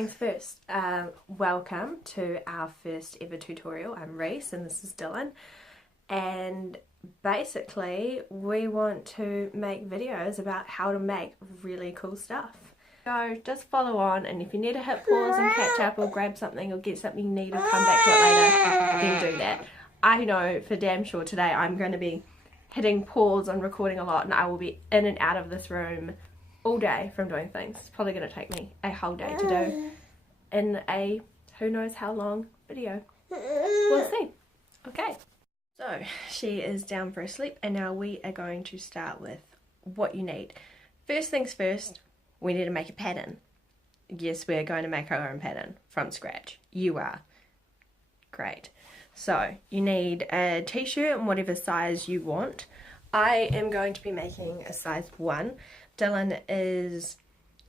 Things first, welcome to our first ever tutorial. I'm Reyse and this is Dylan, and basically we want to make videos about how to make really cool stuff. So just follow on, and if you need to hit pause and catch up or grab something or get something you need or come back to it later, then do that. I know for damn sure today I'm going to be hitting pause on recording a lot, and I will be in and out of this room all day from doing things. It's probably going to take me a whole day to do in a who knows how long video. We'll see. Okay, so she is down for a sleep, and now we are going to start with what you need. First things first, we need to make a pattern. Yes, we're going to make our own pattern from scratch. You are. Great. So you need a t-shirt in whatever size you want. I am going to be making a size 1. Dylan is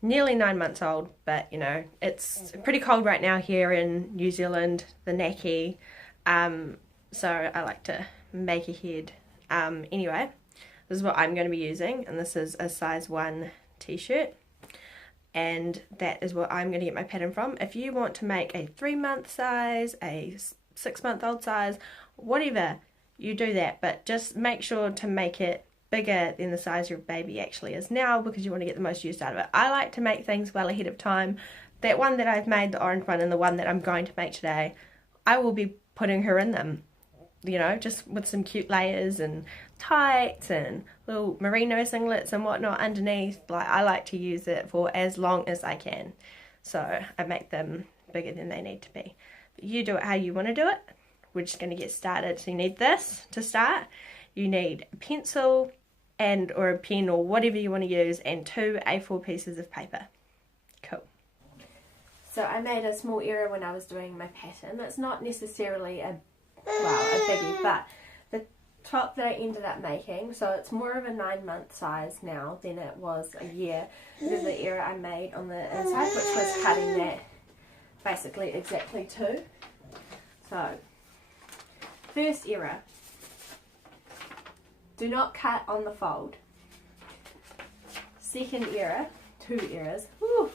nearly 9 months old, but you know, it's pretty cold right now here in New Zealand, the Naki, so I like to make ahead. Anyway, this is what I'm going to be using, and this is a size 1 t-shirt, and that is what I'm going to get my pattern from. If you want to make a 3-month size, a 6-month-old size, whatever, you do that, but just make sure to make it bigger than the size your baby actually is now, because you want to get the most use out of it. I like to make things well ahead of time. That one that I've made, the orange one, and the one that I'm going to make today, I will be putting her in them, you know, just with some cute layers and tights and little merino singlets and whatnot underneath. Like, I like to use it for as long as I can, so I make them bigger than they need to be. But you do it how you want to do it. We're just going to get started. So you need this to start. You need a pencil and or a pen or whatever you want to use, and 2 A4 pieces of paper. Cool. So I made a small error when I was doing my pattern. It's not necessarily a biggie, but the top that I ended up making, so it's more of a 9-month size now than it was a year. There's the error I made on the inside, which was cutting that basically exactly 2. So first error, do not cut on the fold. Second error, 2 errors. Whew.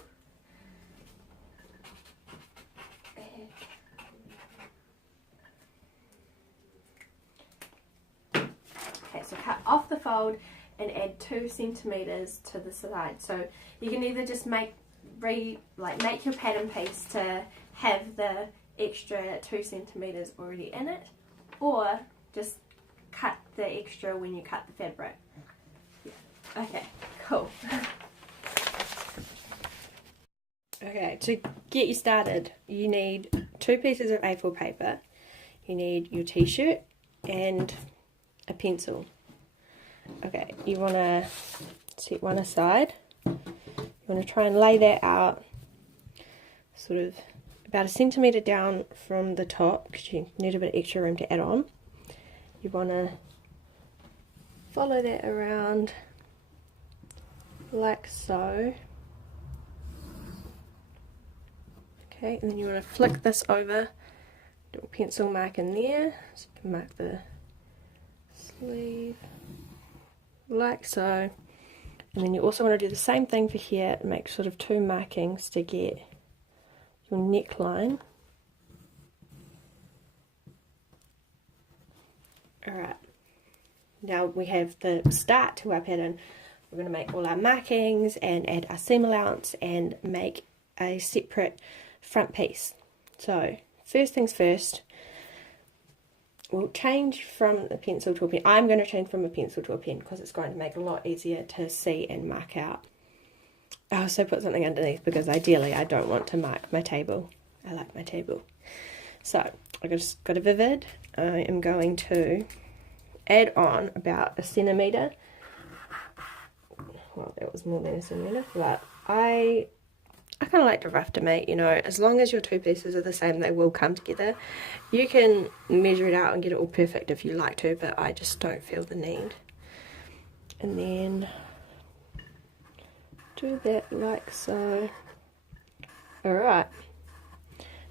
Okay, so cut off the fold and add 2 centimeters to the side. So you can either just make your pattern piece to have the extra 2 centimeters already in it, or just cut the extra when you cut the fabric. Okay, cool. Okay, to get you started, you need 2 pieces of A4 paper, you need your t-shirt and a pencil. Okay, you want to set one aside. You want to try and lay that out sort of about 1 centimeter down from the top, because you need a bit of extra room to add on. You want to follow that around like so. Okay, and then you want to flick this over, do a pencil mark in there, so you can mark the sleeve like so. And then you also want to do the same thing for here, make sort of 2 markings to get your neckline. Alright, now we have the start to our pattern. We're going to make all our markings and add our seam allowance and make a separate front piece. So first things first, we'll change from a pencil to a pen. I'm going to change from a pencil to a pen because it's going to make it a lot easier to see and mark out. I also put something underneath because ideally I don't want to mark my table. I like my table. So I just got a Vivid. I am going to add on about 1 centimeter. Well, that was more than 1 centimeter, but I kind of like to rough estimate, you know, as long as your 2 pieces are the same, they will come together. You can measure it out and get it all perfect if you like to, but I just don't feel the need. And then do that like so. Alright.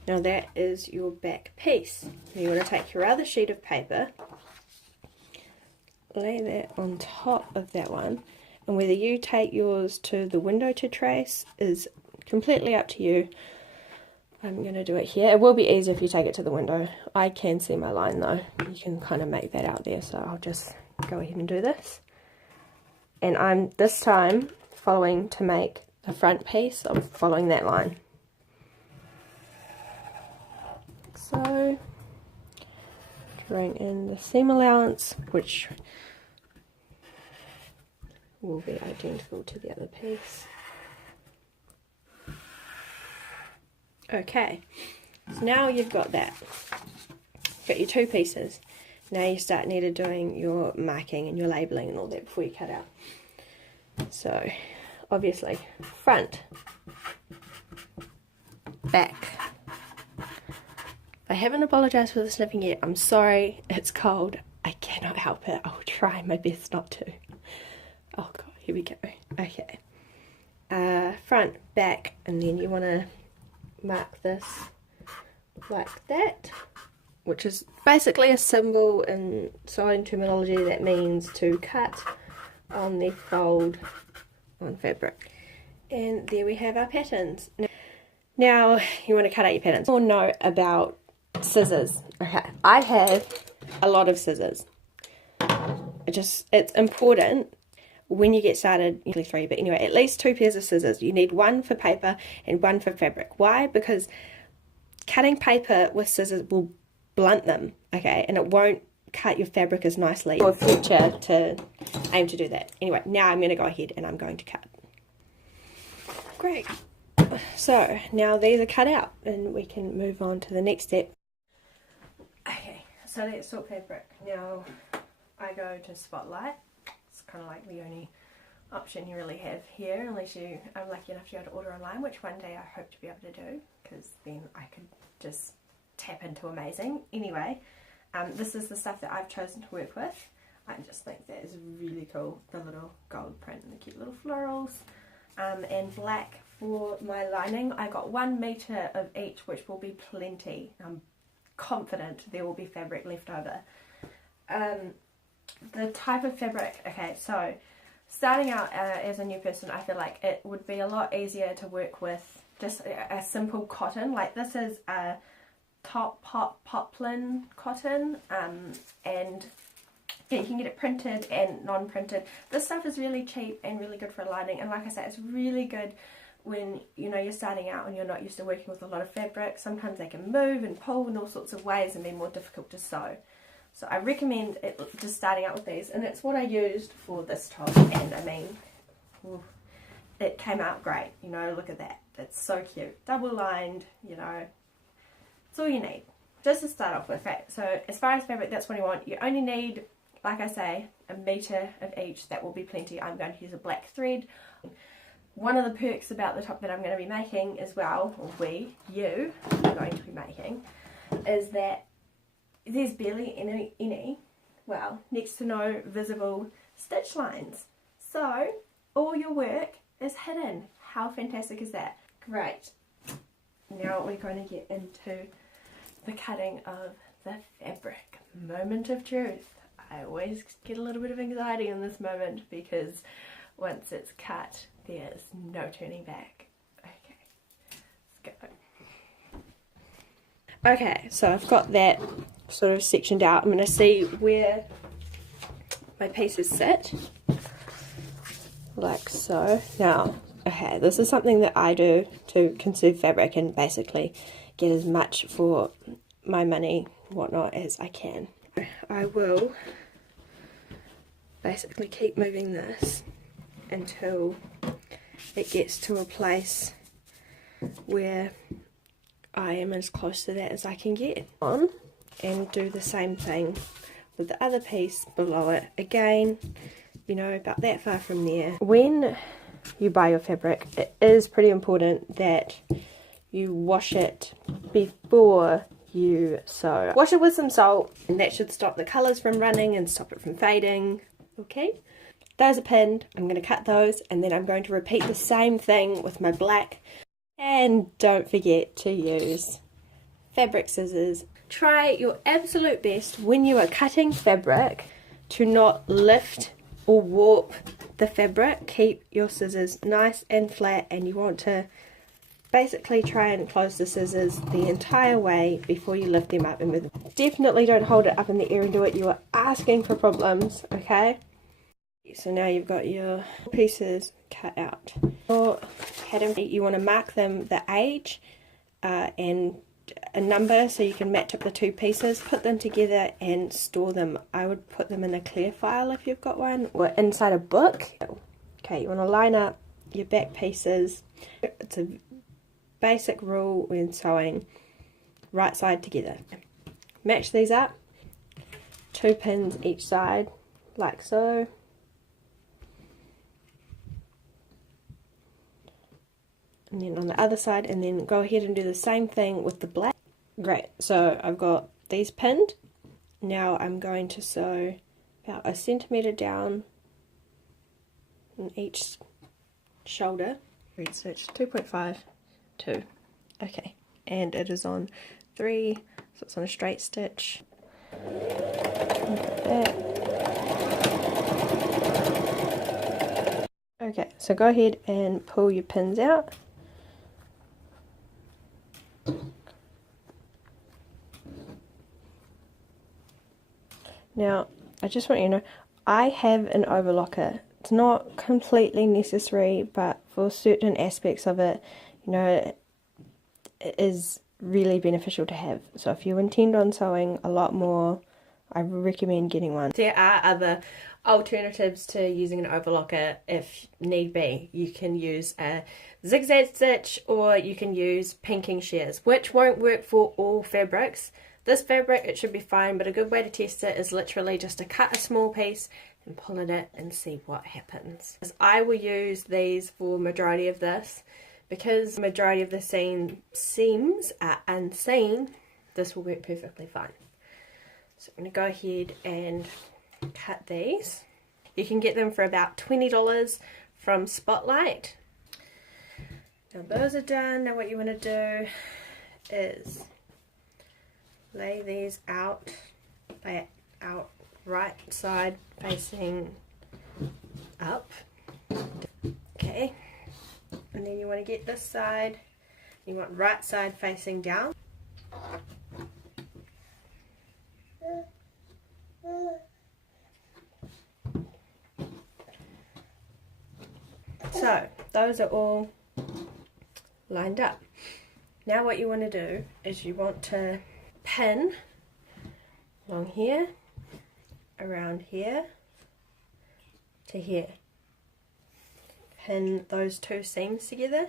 Now that is your back piece. Now you want to take your other sheet of paper, lay that on top of that one, and whether you take yours to the window to trace is completely up to you. I'm going to do it here. It will be easier if you take it to the window. I can see my line though. You can kind of make that out there, so I'll just go ahead and do this. And I'm this time following to make the front piece. I'm following that line. So, drawing in the seam allowance, which will be identical to the other piece. Okay, so now you've got that. You've got your two pieces. Now you start needed doing your marking and your labelling and all that before you cut out. So, obviously, front, back. I haven't apologised for the sniffing yet. I'm sorry, it's cold. I cannot help it. I'll try my best not to. Oh god, here we go. Okay. Front, back, and then you want to mark this like that, which is basically a symbol in sewing terminology that means to cut on the fold on fabric. And there we have our patterns. Now you want to cut out your patterns. Or know about scissors. Okay, I have a lot of scissors. It's important when you get started, usually 3, but anyway, at least 2 pairs of scissors. You need one for paper and one for fabric. Why? Because cutting paper with scissors will blunt them, okay, and it won't cut your fabric as nicely. For future to aim to do that. Anyway, now I'm going to go ahead and I'm going to cut. Great. So now these are cut out and we can move on to the next step. Okay, so let's sort fabric. Now I go to Spotlight. It's kind of like the only option you really have here, unless you are lucky enough to be able to order online, which one day I hope to be able to do, because then I could just tap into amazing. Anyway, this is the stuff that I've chosen to work with. I just think that is really cool. The little gold print and the cute little florals, and black for my lining. I got 1 meter of each, which will be plenty. I'm confident there will be fabric left over. The type of fabric, okay, so starting out as a new person, I feel like it would be a lot easier to work with just a simple cotton. Like this is a top poplin cotton, and yeah, you can get it printed and non-printed. This stuff is really cheap and really good for lining, and like I said, it's really good when you're starting out and you're not used to working with a lot of fabric. Sometimes they can move and pull in all sorts of ways and be more difficult to sew. So I recommend it, just starting out with these, and it's what I used for this top, and I mean, it came out great. Look at that, it's so cute, double lined. It's all you need just to start off with, right? So as far as fabric, that's what you want. You only need, like I say, 1 meter of each. That will be plenty. I'm going to use a black thread. One of the perks about the top that I'm going to be making as well, or you are going to be making, is that there's barely any, well, next to no visible stitch lines. So all your work is hidden. How fantastic is that? Great. Now we're going to get into the cutting of the fabric. Moment of truth. I always get a little bit of anxiety in this moment because once it's cut, there's no turning back. Okay, let's go. Okay, so I've got that sort of sectioned out. I'm going to see where my pieces sit, like so. Now, okay, this is something that I do to conserve fabric and basically get as much for my money, whatnot, as I can. I will basically keep moving this until it gets to a place where I am as close to that as I can get on, and do the same thing with the other piece below it. Again, about that far from there. When you buy your fabric, it is pretty important that you wash it before you sew. Wash it with some salt, and that should stop the colours from running and stop it from fading. Okay, those are pinned. I'm going to cut those, and then I'm going to repeat the same thing with my black. And don't forget to use fabric scissors. Try your absolute best when you are cutting fabric to not lift or warp the fabric. Keep your scissors nice and flat, and you want to basically try and close the scissors the entire way before you lift them up and move them. Definitely don't hold it up in the air and do it. You are asking for problems, okay? So now you've got your pieces cut out. You want to mark them the age and a number so you can match up the two pieces, put them together and store them. I would put them in a clear file if you've got one, or inside a book. Okay, you want to line up your back pieces. It's a basic rule when sewing, right side together. Match these up, 2 pins each side, like so. And then on the other side, and then go ahead and do the same thing with the black. Great, so I've got these pinned. Now I'm going to sew about 1 centimetre down on each shoulder. Read search 2.5, 2. Okay, and it is on 3, so it's on a straight stitch. Okay, so go ahead and pull your pins out. Now, I just want you to know, I have an overlocker. It's not completely necessary, but for certain aspects of it, you know, it is really beneficial to have. So if you intend on sewing a lot more, I recommend getting one. There are other alternatives to using an overlocker if need be. You can use a zigzag stitch, or you can use pinking shears, which won't work for all fabrics. This fabric, it should be fine, but a good way to test it is literally just to cut a small piece and pull it in and see what happens. I will use these for majority of this, because majority of the seams are unseen. This will work perfectly fine. So I'm going to go ahead and cut these. You can get them for about $20 from Spotlight. Now those are done. Now what you want to do is lay these out, right side facing up. Okay, and then you want to get this side, you want right side facing down. So those are all lined up. Now what you want to do is you want to pin along here, around here to here. Pin those two seams together.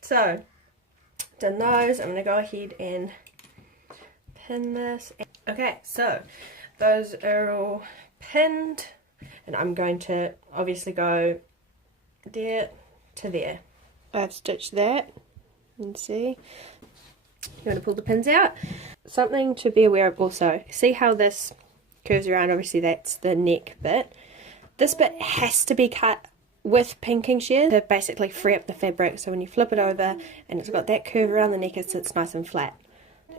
So, done those, I'm going to go ahead and pin this. Okay, so those are all pinned, and I'm going to obviously go there to there. I've stitched that, and see, you want to pull the pins out. Something to be aware of also, see how this curves around, obviously that's the neck bit. This bit has to be cut with pinking shears to basically free up the fabric, so when you flip it over and it's got that curve around the neck, it sits nice and flat.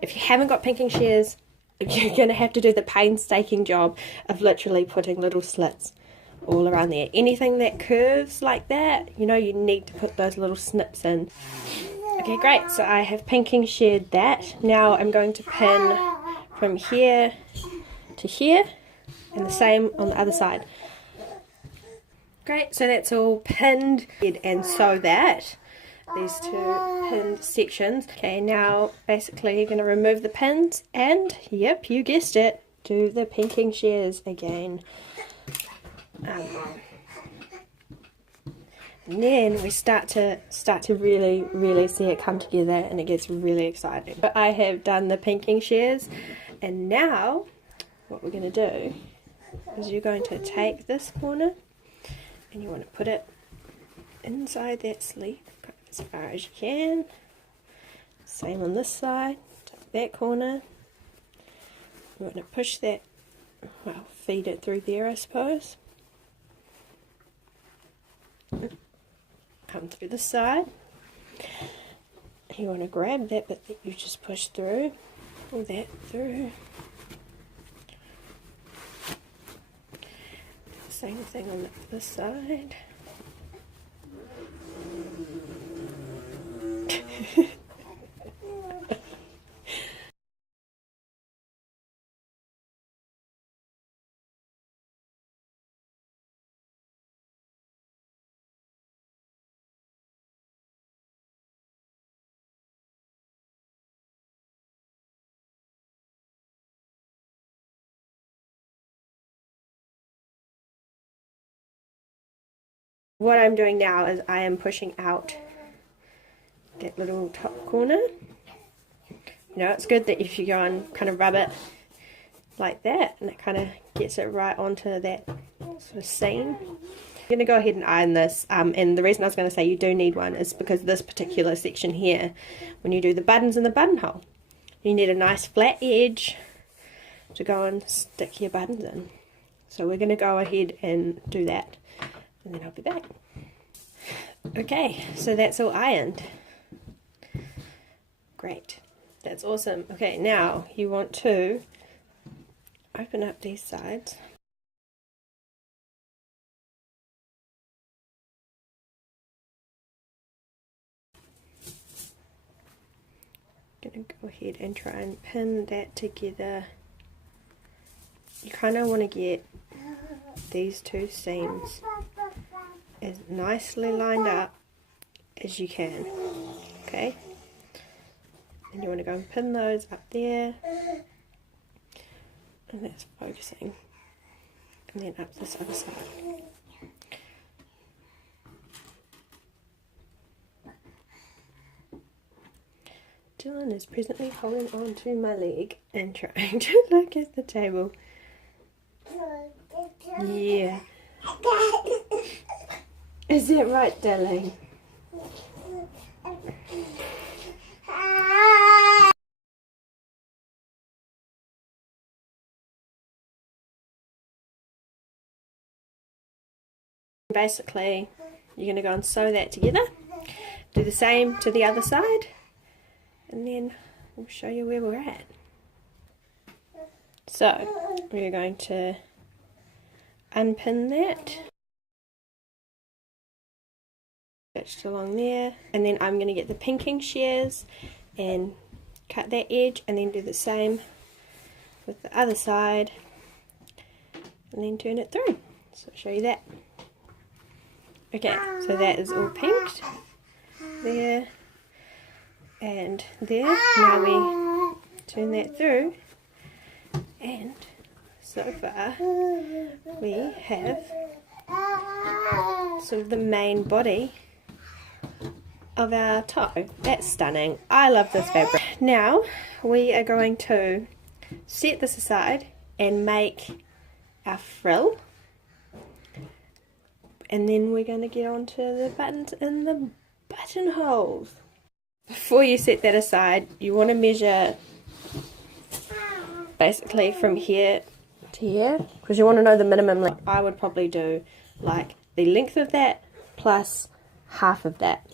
If you haven't got pinking shears, you're going to have to do the painstaking job of literally putting little slits all around there. Anything that curves like that, you know, you need to put those little snips in. Okay, great, so I have pinking sheared that. Now I'm going to pin from here to here, and the same on the other side. Great, so that's all pinned, and sew that, these two pinned sections. Okay, now basically you're going to remove the pins and, yep, you guessed it, do the pinking shears again. And then we start to really see it come together, and it gets really exciting. But I have done the pinking shears, and now what we're going to do is you're going to take this corner and you want to put it inside that sleeve as far as you can. Same on this side, take that corner. You want to push that, well, feed it through there, I suppose. Come through the side. You want to grab that bit that you just pushed through, pull that through. Same thing on the other side. What I'm doing now is I am pushing out that little top corner. You know, it's good that if you go and kind of rub it like that, and it kind of gets it right onto that sort of seam. I'm going to go ahead and iron this, and the reason I was going to say you do need one is because this particular section here, when you do the buttons in the buttonhole, you need a nice flat edge to go and stick your buttons in. So we're going to go ahead and do that, and then I'll be back. Okay, so that's all ironed. Great, that's awesome. Okay, now you want to open up these sides. Gonna go ahead and try and pin that together. You kind of want to get these two seams as nicely lined up as you can. Okay, and you want to go and pin those up there, and that's focusing, and then up this other side. Dylan is presently holding on to my leg and trying to look at the table. Yeah. Is that right, darling? Basically, you're going to go and sew that together. Do the same to the other side. And then we'll show you where we're at. So, we're going to unpin that. Stitched along there. And then I'm going to get the pinking shears and cut that edge, and then do the same with the other side. And then turn it through. So I'll show you that. Okay, so that is all pinked. There. And there. Now we turn that through, and so far we have sort of the main body of our top. That's stunning. I love this fabric. Now we are going to set this aside and make our frill, and then we're going to get onto the buttons in the buttonholes. Before you set that aside, you want to measure basically from here to here, because you want to know the minimum length. I would probably do like the length of that plus half of that.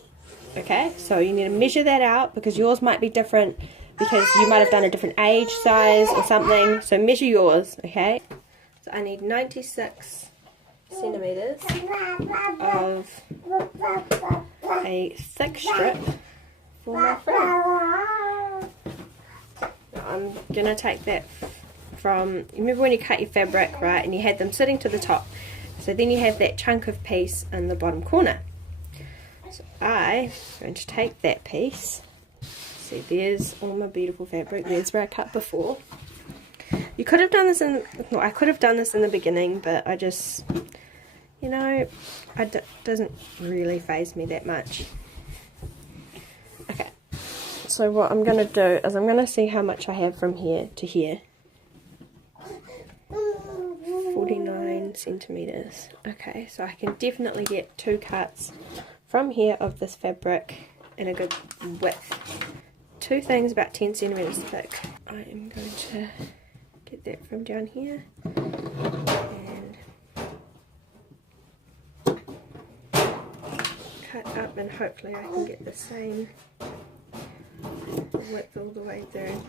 Okay, so you need to measure that out, because yours might be different, because you might have done a different age size or something. So measure yours, okay? So I need 96 centimeters of a thick strip for my frill. I'm gonna take that from, remember when you cut your fabric, right, and you had them sitting to the top, so then you have that chunk of piece in the bottom corner. So I'm going to take that piece, see, there's all my beautiful fabric, there's where I cut before. You could have done this in, well, I could have done this in the beginning, but I just, you know, it doesn't really faze me that much. Okay, so what I'm going to do is I'm going to see how much I have from here to here. 49 centimeters. Okay, so I can definitely get 2 cuts from here of this fabric in a good width. 2 things about 10 centimeters thick. I am going to get that from down here and cut up, and hopefully I can get the same width all the way through.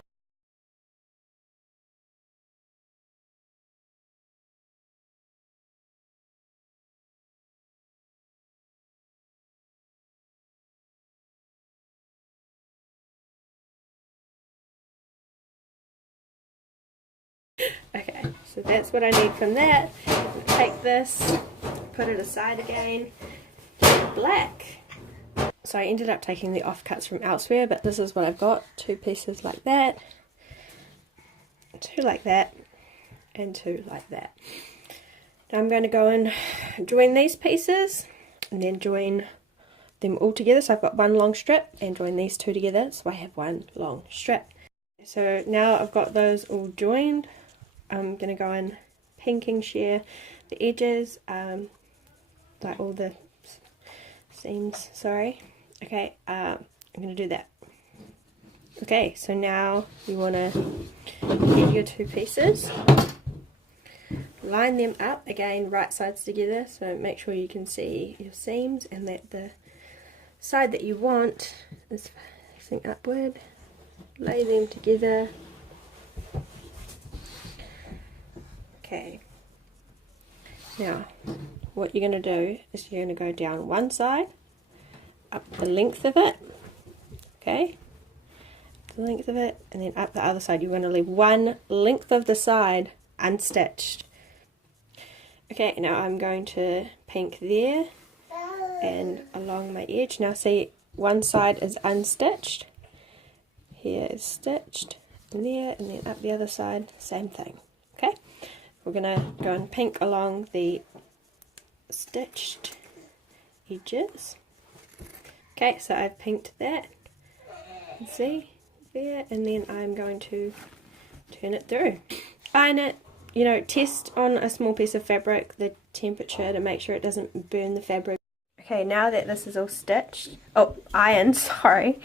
Okay, so that's what I need from that. Take this, put it aside again, black. So I ended up taking the offcuts from elsewhere, but this is what I've got. 2 pieces like that, 2 like that, and 2 like that. Now I'm going to go and join these pieces and then join them all together. So I've got one long strip and join these two together, so I have one long strip. So now I've got those all joined, I'm going to go in pinking shear the edges, like all the seams, sorry. Okay, I'm going to do that. Okay, so now you want to get your two pieces, line them up, again right sides together, so make sure you can see your seams and that the side that you want is facing upward. Lay them together. Okay, now what you're going to do is you're going to go down one side, up the length of it, okay, the length of it, and then up the other side. You're going to leave one length of the side unstitched. Okay, now I'm going to pink there and along my edge. Now see, one side is unstitched, here is stitched, and there, and then up the other side, same thing. Okay, we're going to go and pink along the stitched edges. Okay, so I've pinked that, you can see there, and then I'm going to turn it through. Iron it, you know, test on a small piece of fabric the temperature to make sure it doesn't burn the fabric. Okay, now that this is all stitched, ironed, sorry,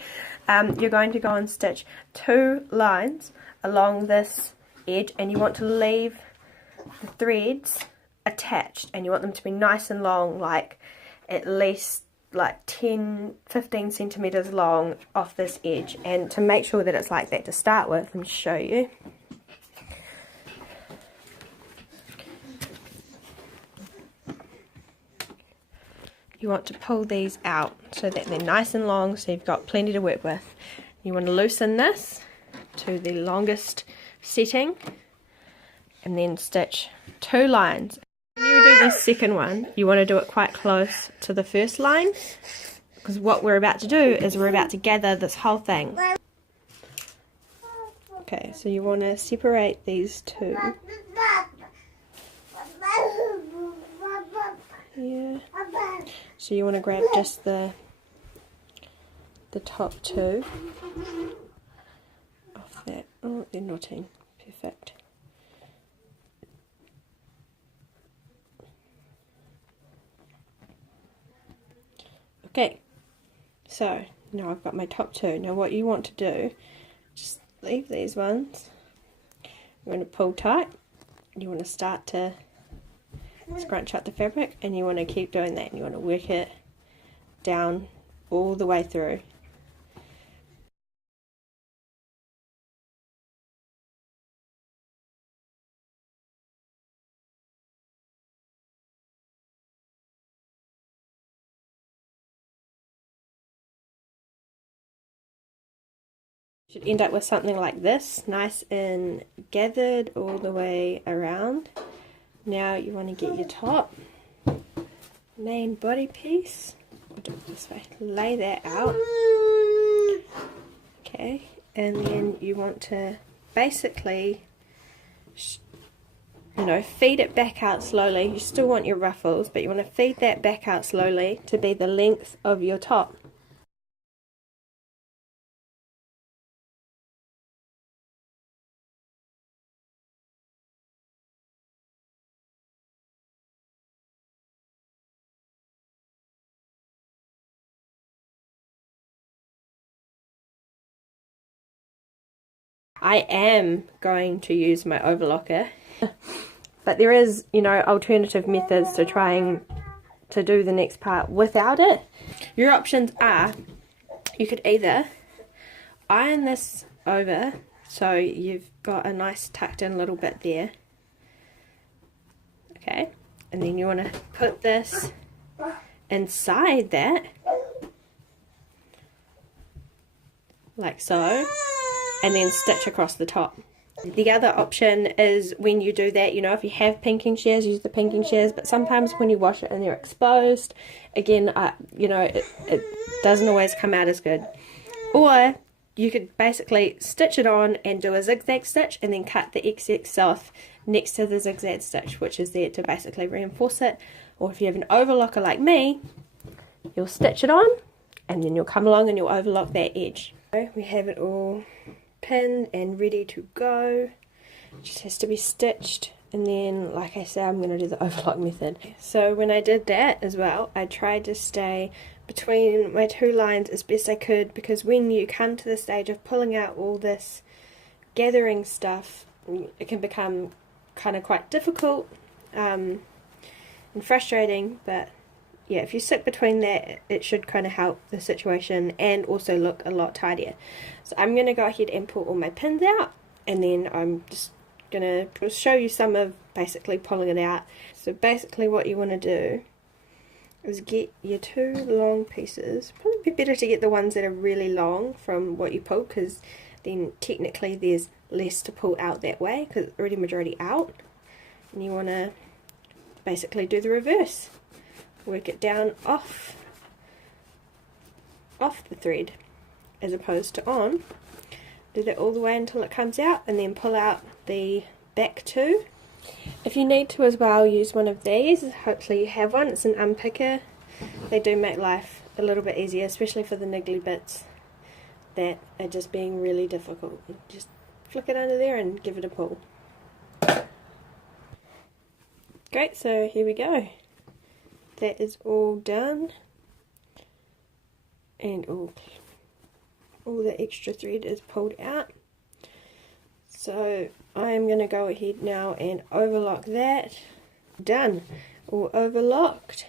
you're going to go and stitch 2 lines along this edge, and you want to leave the threads attached, and you want them to be nice and long, like at least like 10-15 centimeters long off this edge. And to make sure that it's like that to start with, let me show you. You want to pull these out so that they're nice and long, so you've got plenty to work with. You want to loosen this to the longest setting and then stitch 2 lines. When you do the second one, you want to do it quite close to the first line, because what we're about to do is we're about to gather this whole thing. Okay, so you want to separate these 2. Yeah. So you want to grab just the top 2 off that. Oh, they're knotting. Perfect. Okay, so now I've got my top 2. Now what you want to do, just leave these ones. You want to pull tight. You want to start to scrunch up the fabric, and you want to keep doing that, and you want to work it down all the way through. You should end up with something like this, nice and gathered all the way around. Now you want to get your top main body piece, I'll do it this way, lay that out, okay, and then you want to basically, you know, feed it back out slowly. You still want your ruffles, but you want to feed that back out slowly to be the length of your top. I am going to use my overlocker, but there is, you know, alternative methods to trying to do the next part without it. Your options are, you could either iron this over so you've got a nice tucked in little bit there, okay, and then you want to put this inside that, like so, and then stitch across the top. The other option is, when you do that, you know, if you have pinking shears, use the pinking shears, but sometimes when you wash it and they're exposed, again, you know, it doesn't always come out as good. Or you could basically stitch it on and do a zigzag stitch and then cut the excess off next to the zigzag stitch, which is there to basically reinforce it. Or if you have an overlocker like me, you'll stitch it on, and then you'll come along and you'll overlock that edge. So we have it all pinned and ready to go. It just has to be stitched, and then like I said, I'm going to do the overlock method. So when I did that as well, I tried to stay between my two lines as best I could, because when you come to the stage of pulling out all this gathering stuff, it can become kind of quite difficult and frustrating. But yeah, if you stick between that, it should kind of help the situation and also look a lot tidier. So I'm going to go ahead and pull all my pins out, and then I'm just going to show you some of basically pulling it out. So basically what you want to do is get your two long pieces. Probably be better to get the ones that are really long from what you pull, because then technically there's less to pull out that way because it's already majority out. And you want to basically do the reverse. Work it down off the thread as opposed to on. Do that all the way until it comes out, and then pull out the back two. If you need to as well, use one of these. Hopefully you have one. It's an unpicker. They do make life a little bit easier, especially for the niggly bits that are just being really difficult. Just flick it under there and give it a pull. Great, so here we go. That is all done, and all the extra thread is pulled out. So I am going to go ahead now and overlock that. Done, all overlocked.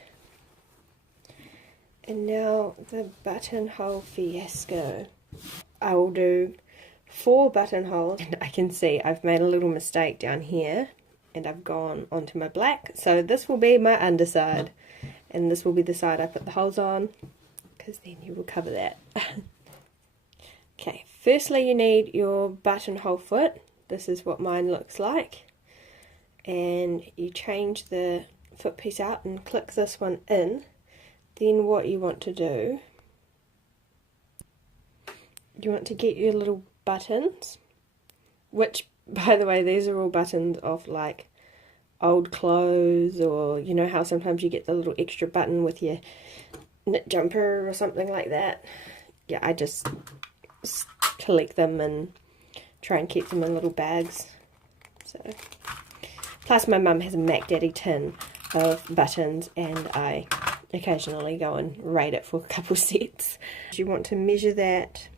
And now the buttonhole fiasco. I will do 4 buttonholes, and I can see I've made a little mistake down here, and I've gone onto my black. So this will be my underside, and this will be the side I put the holes on, because then you will cover that. Okay, firstly you need your buttonhole foot. This is what mine looks like. And you change the foot piece out and click this one in. Then what you want to do, you want to get your little buttons, which, by the way, these are all buttons of like old clothes, or you know how sometimes you get the little extra button with your knit jumper or something like that. Yeah, I just collect them and try and keep them in little bags. So, plus my mum has a Mac Daddy tin of buttons, and I occasionally go and raid it for a couple sets. You want to measure that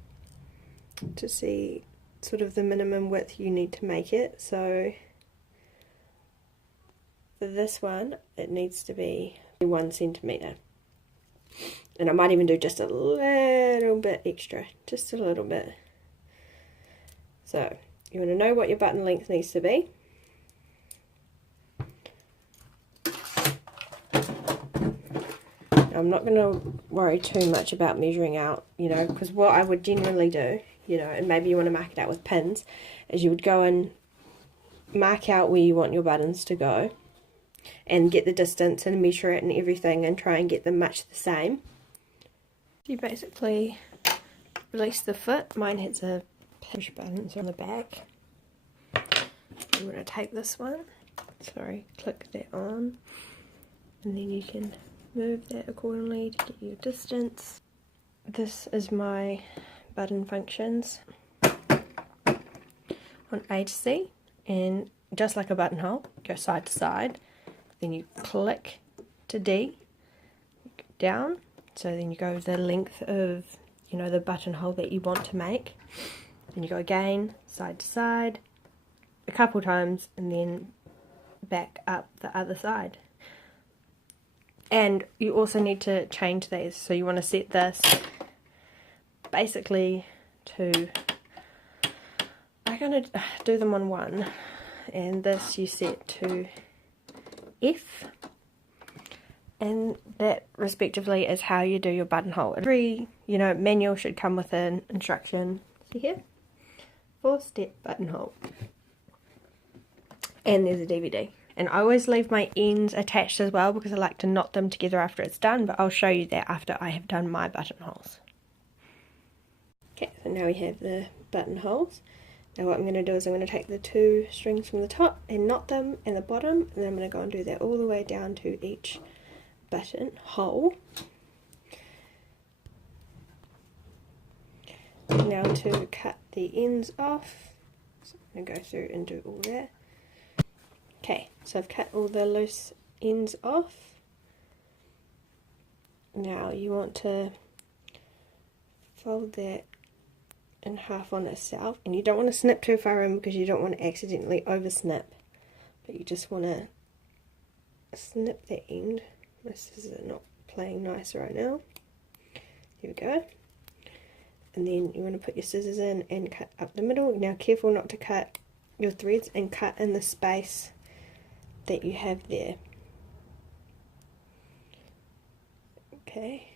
to see sort of the minimum width you need to make it. So for this one, it needs to be 1 centimetre. And I might even do just a little bit extra, just a little bit. So you want to know what your button length needs to be. I'm not going to worry too much about measuring out, you know, because what I would generally do, you know, and maybe you want to mark it out with pins, is you would go and mark out where you want your buttons to go and get the distance and measure it and everything and try and get them much the same. You basically release the foot. Mine has a push buttons on the back. You want to take this one, click that on, and then you can move that accordingly to get your distance. This is my button functions on A to C, and just like a buttonhole, go side to side, then you click to D, down, so then you go the length of, you know, the buttonhole that you want to make, then you go again, side to side, a couple times, and then back up the other side. And you also need to change these, so you want to set this basically to, I'm going to do them on 1, and this you set to F, and that respectively is how you do your buttonhole. Every, you know, manual should come with an instruction. See here? 4-step buttonhole. And there's a DVD. And I always leave my ends attached as well because I like to knot them together after it's done, but I'll show you that after I have done my buttonholes. Okay, so now we have the buttonholes. Now what I'm going to do is I'm going to take the 2 strings from the top and knot them in the bottom, and then I'm going to go and do that all the way down to each buttonhole. Now to cut the ends off, so I'm going to go through and do all that. Okay, so I've cut all the loose ends off. Now you want to fold that in half on itself, and you don't want to snip too far in because you don't want to accidentally over snip, but you just want to snip the end. My scissors are not playing nice right now. Here we go. And then you want to put your scissors in and cut up the middle. Now careful not to cut your threads, and cut in the space that you have there. Okay.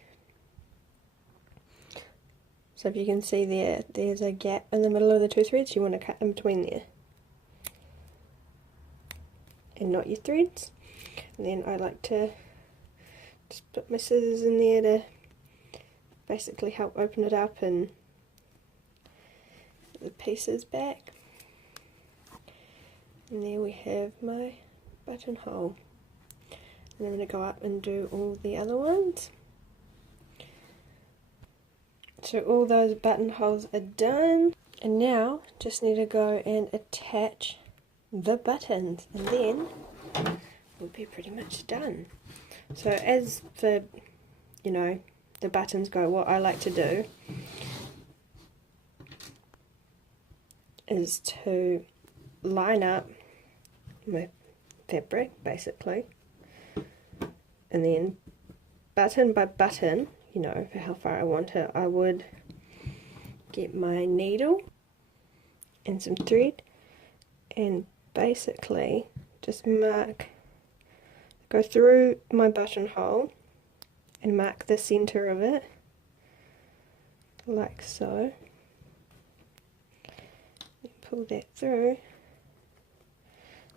So if you can see there, there's a gap in the middle of the two threads. You want to cut in between there. And not your threads. And then I like to just put my scissors in there to basically help open it up and put the pieces back. And there we have my buttonhole. And I'm going to go up and do all the other ones. So all those buttonholes are done. And now just need to go and attach the buttons, and then we'll be pretty much done. So as for, you know, the buttons go, what I like to do is to line up my fabric basically, and then button by button, you know, for how far I want it, I would get my needle and some thread and basically just mark, go through my buttonhole and mark the center of it like so. Pull that through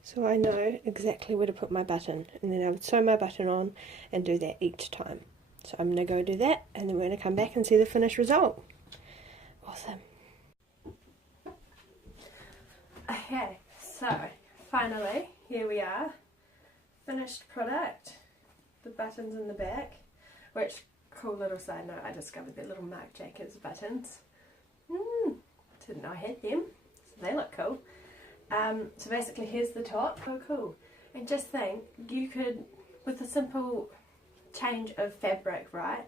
so I know exactly where to put my button, and then I would sew my button on and do that each time. So I'm going to go do that, and then we're going to come back and see the finished result. Awesome. Okay, so finally here we are, finished product, the buttons in the back, which, cool little side note, I discovered they're little Marc Jacobs buttons. Didn't know I had them, so they look cool. So basically here's the top. Oh cool. And just think, you could, with a simple change of fabric, right,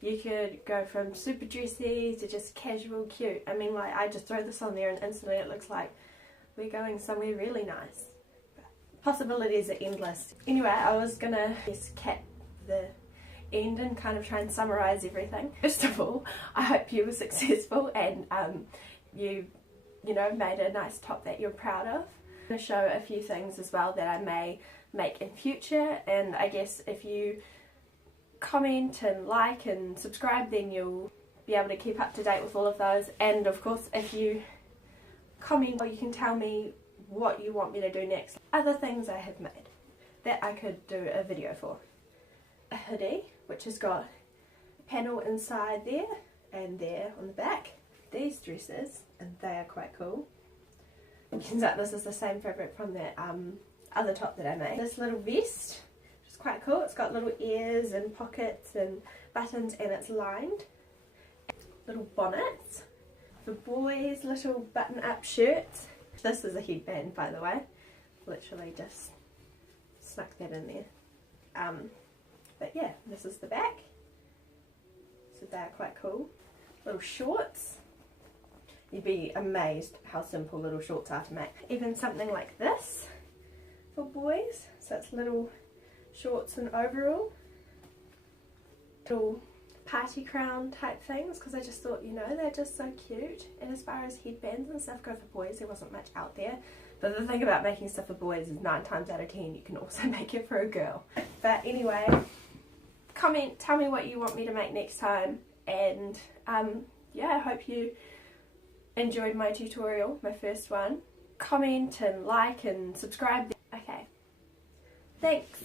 you could go from super dressy to just casual cute. I mean, like, I just throw this on there and instantly it looks like we're going somewhere really nice. Possibilities are endless. Anyway, I was gonna just cap the end and kind of try and summarize everything. First of all, I hope you were successful and you know, made a nice top that you're proud of. I'm going to show a few things as well that I may make in future, and I guess if you comment and like and subscribe, then you'll be able to keep up to date with all of those. And of course, if you comment, you can tell me what you want me to do next. Other things I have made that I could do a video for. A hoodie, which has got a panel inside there and there on the back. These dresses, and they are quite cool. It turns out this is the same fabric from that other top that I made. This little vest, which is quite cool. It's got little ears and pockets and buttons, and it's lined. Little bonnets. For boys, little button-up shirts. This is a headband, by the way. Literally just snuck that in there. But yeah, this is the back. So they're quite cool. Little shorts. You'd be amazed how simple little shorts are to make. Even something like this for boys. So it's little shorts and overall. Little party crown type things, because I just thought, you know, they're just so cute. And as far as headbands and stuff go for boys, there wasn't much out there. But the thing about making stuff for boys is 9 times out of 10 you can also make it for a girl. But anyway, comment, tell me what you want me to make next time. And yeah, I hope you enjoyed my tutorial, my first one. Comment and like and subscribe. Okay, thanks.